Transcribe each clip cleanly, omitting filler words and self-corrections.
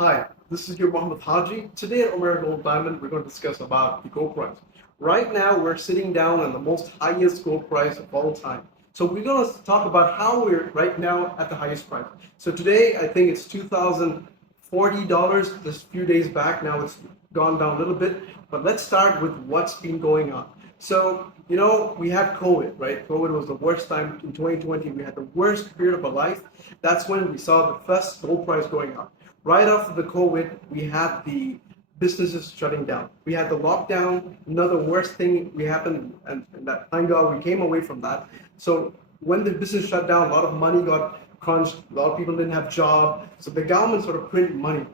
Hi, this is your Mohammed Haji. Today at Omera Gold Diamond, we're going to discuss about the gold price. Right now, we're sitting down on the most highest gold price of all time. So we're going to talk about how we're right now at the highest price. So today, I think it's $2,040. This few days back, now it's gone down a little bit. But let's start with what's been going on. So, we had COVID, right? COVID was the worst time in 2020. We had the worst period of our life. That's when we saw the first gold price going up. Right after the COVID, we had the businesses shutting down. We had the lockdown, another worst thing we happened, and that thank God we came away from that. So when the business shut down, a lot of money got crunched, a lot of people didn't have jobs. So the government sort of printed money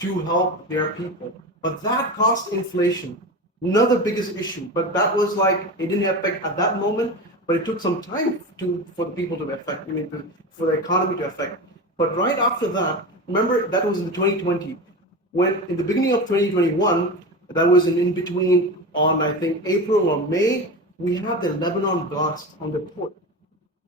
to help their people. But that caused inflation, another biggest issue. But that was like, it didn't affect at that moment, but it took some time for the people to affect, for the economy to affect. But right after that, remember that was in the 2020. When in the beginning of 2021, that was in between on I think April or May, we had the Lebanon blast on the port.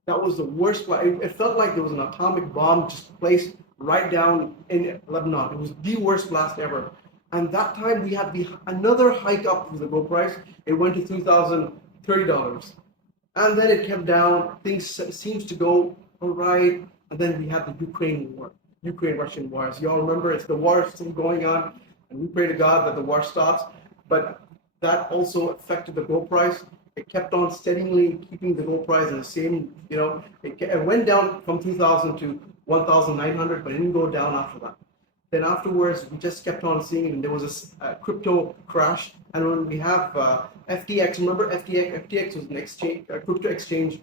That was the worst. It felt like there was an atomic bomb just placed right down in Lebanon. It was the worst blast ever. And that time we had another hike up with the gold price. It went to $2,030. And then it came down. Things seems to go all right. And then we had the Ukraine-Russian war. As you all remember, the war is still going on. And we pray to God that the war stops. But that also affected the gold price. It kept on steadily keeping the gold price in the same, it went down from 2,000 to 1,900, but it didn't go down after that. Then afterwards, we just kept on seeing it, and there was a crypto crash. And when we have FTX, remember FTX? FTX was a crypto exchange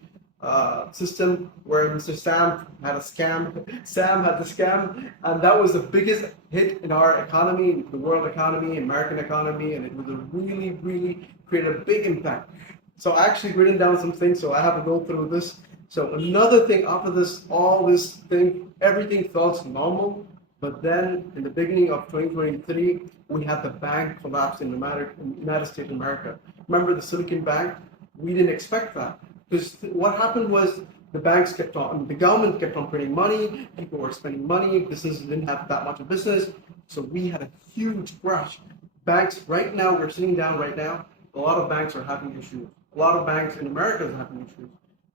system where Mr. Sam had a scam. Sam had the scam, and that was the biggest hit in our economy, the world economy, American economy, and it was really created a big impact. So I actually written down some things, so I have to go through this. So another thing after this, all this thing, everything felt normal. But then in the beginning of 2023, we had the bank collapse in the United States of America. Remember the Silicon Bank? We didn't expect that. Because what happened was the government kept on printing money, people were spending money, businesses didn't have that much of business. So we had a huge crash. Banks, right now, we're sitting down right now, a lot of banks are having issues. A lot of banks in America are having issues.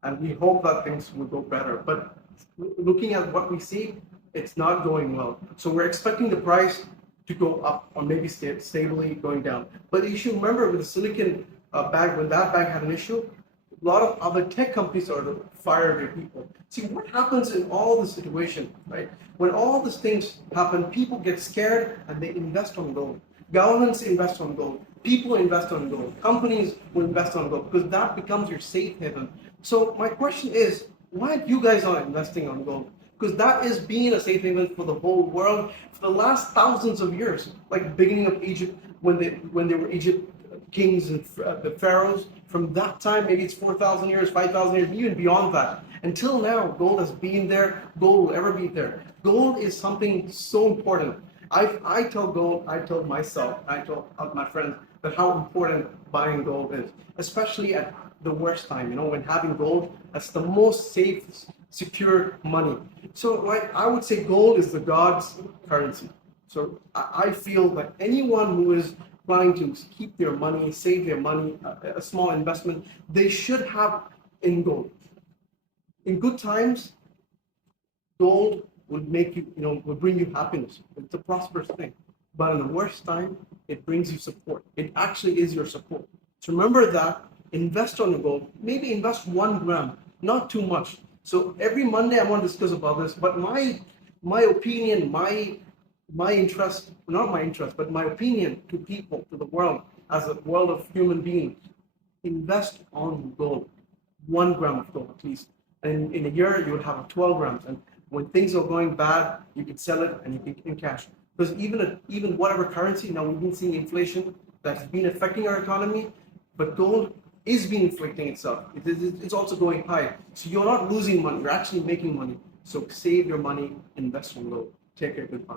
And we hope that things will go better. But looking at what we see, it's not going well. So we're expecting the price to go up or maybe stay stably going down. But you should remember with the Silicon Bank, when that bank had an issue, a lot of other tech companies are to fire their people. See, what happens in all this situation, right? When all these things happen, people get scared and they invest on gold. Governments invest on gold. People invest on gold. Companies will invest on gold because that becomes your safe haven. So my question is, why are you guys not investing on gold? Because that is being a safe haven for the whole world for the last thousands of years. Like beginning of Egypt, when they were Egypt kings and the pharaohs, from that time, maybe it's 4,000 years, 5,000 years, even beyond that. Until now, gold has been there. Gold will ever be there. Gold is something so important. I tell myself, I tell my friends that how important buying gold is, especially at the worst time, when having gold, that's the most safe, secure money. So I would say gold is the God's currency. So I feel that anyone who is trying to keep their money, save their money, a small investment, they should have in gold. In good times, gold would make you, will bring you happiness. It's a prosperous thing. But in the worst time, it brings you support. It actually is your support. So remember that, invest on the gold, maybe invest 1 gram, not too much. So every Monday I want to discuss about this, but my opinion, my interest, not my interest, but my opinion to people, to the world, as a world of human beings, invest on gold, 1 gram of gold at least. And in a year, you would have 12 grams. And when things are going bad, you can sell it and you can cash. Because even whatever currency, now we've been seeing inflation that's been affecting our economy, but gold is being inflicting itself. It's also going high. So you're not losing money, you're actually making money. So save your money, invest in gold. Take care, goodbye.